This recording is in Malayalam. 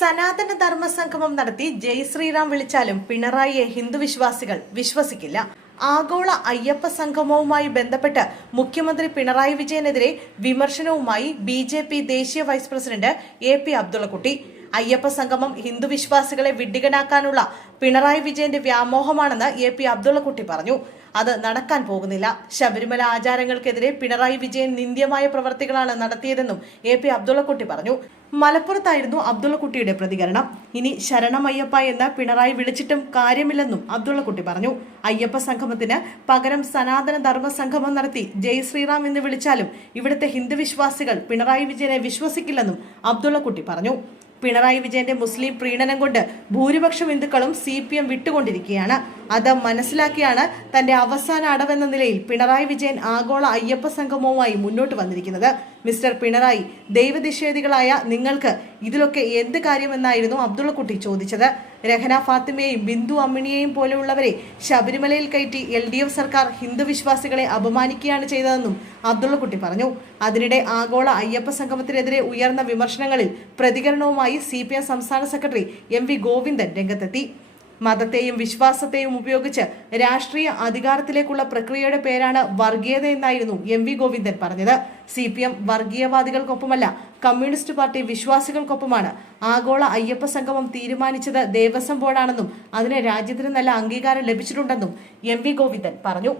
സനാതന ധർമ്മ സംഗമം നടത്തി ജയ് ശ്രീറാം വിളിച്ചാലും പിണറായിയെ ഹിന്ദു വിശ്വാസികൾ വിശ്വസിക്കില്ല. ആഗോള അയ്യപ്പ സംഗമവുമായി ബന്ധപ്പെട്ട് മുഖ്യമന്ത്രി പിണറായി വിജയനെതിരെ വിമർശനവുമായി ബി ദേശീയ vice president A P Abdullakutty. Ayyappa സംഗമം ഹിന്ദു വിശ്വാസികളെ വിഡ്ഢികനാക്കാനുള്ള പിണറായി വിജയന്റെ വ്യാമോഹമാണെന്ന് എ പി അബ്ദുള്ളക്കുട്ടി പറഞ്ഞു. അത് നടക്കാൻ പോകുന്നില്ല. ശബരിമല ആചാരങ്ങൾക്കെതിരെ പിണറായി വിജയൻ നിന്ദ്യമായ പ്രവർത്തികളാണ് നടത്തിയതെന്നും എ പി അബ്ദുള്ളക്കുട്ടി പറഞ്ഞു. മലപ്പുറത്തായിരുന്നു അബ്ദുള്ളക്കുട്ടിയുടെ പ്രതികരണം. ഇനി ശരണമയ്യപ്പ എന്ന് പിണറായി വിളിച്ചിട്ടും കാര്യമില്ലെന്നും അബ്ദുള്ളക്കുട്ടി പറഞ്ഞു. അയ്യപ്പ സംഗമത്തിന് പകരം സനാതന ധർമ്മ സംഗമം നടത്തി ജയ് ശ്രീറാം എന്ന് വിളിച്ചാലും ഇവിടുത്തെ ഹിന്ദു വിശ്വാസികൾ പിണറായി വിജയനെ വിശ്വസിക്കില്ലെന്നും അബ്ദുള്ളക്കുട്ടി പറഞ്ഞു. പിണറായി വിജയന്റെ മുസ്ലിം പ്രീണനം കൊണ്ട് ഭൂരിപക്ഷം ഹിന്ദുക്കളും സി പി എം വിട്ടുകൊണ്ടിരിക്കുകയാണ്. അത് മനസ്സിലാക്കിയാണ് തന്റെ അവസാന അടവെന്ന നിലയിൽ പിണറായി വിജയൻ ആഗോള അയ്യപ്പ സംഗമവുമായി മുന്നോട്ട് വന്നിരിക്കുന്നത്. മിസ്റ്റർ പിണറായി ദൈവനിഷേധികളായ നിങ്ങൾക്ക് ഇതിലൊക്കെ എന്ത് കാര്യമെന്നായിരുന്നു അബ്ദുള്ളക്കുട്ടി ചോദിച്ചത്. രഹന ഫാത്തിമയെയും ബിന്ദു അമ്മിണിയെയും പോലെയുള്ളവരെ ശബരിമലയിൽ കയറ്റി എൽ ഡി എഫ് സർക്കാർ ഹിന്ദു വിശ്വാസികളെ അപമാനിക്കുകയാണ് ചെയ്തതെന്നും അബ്ദുള്ളക്കുട്ടി പറഞ്ഞു. അതിനിടെ ആഗോള അയ്യപ്പ സംഗമത്തിനെതിരെ ഉയർന്ന വിമർശനങ്ങളിൽ പ്രതികരണവുമായി സി സംസ്ഥാന സെക്രട്ടറി എം ഗോവിന്ദൻ രംഗത്തെത്തി. മതത്തെയും വിശ്വാസത്തെയും ഉപയോഗിച്ച് രാഷ്ട്രീയ അധികാരത്തിലേക്കുള്ള പ്രക്രിയയുടെ പേരാണ് വർഗീയത എന്നായിരുന്നു എം വി ഗോവിന്ദൻ പറഞ്ഞത്. സി പി എം വർഗീയവാദികൾക്കൊപ്പമല്ല കമ്മ്യൂണിസ്റ്റ് പാർട്ടി വിശ്വാസികൾക്കൊപ്പമാണ്. ആഗോള അയ്യപ്പ സംഗമം തീരുമാനിച്ചത് ദേവസ്വം ബോർഡാണെന്നും അതിന് രാജ്യത്തിന് നല്ല അംഗീകാരം ലഭിച്ചിട്ടുണ്ടെന്നും എം വി ഗോവിന്ദൻ പറഞ്ഞു.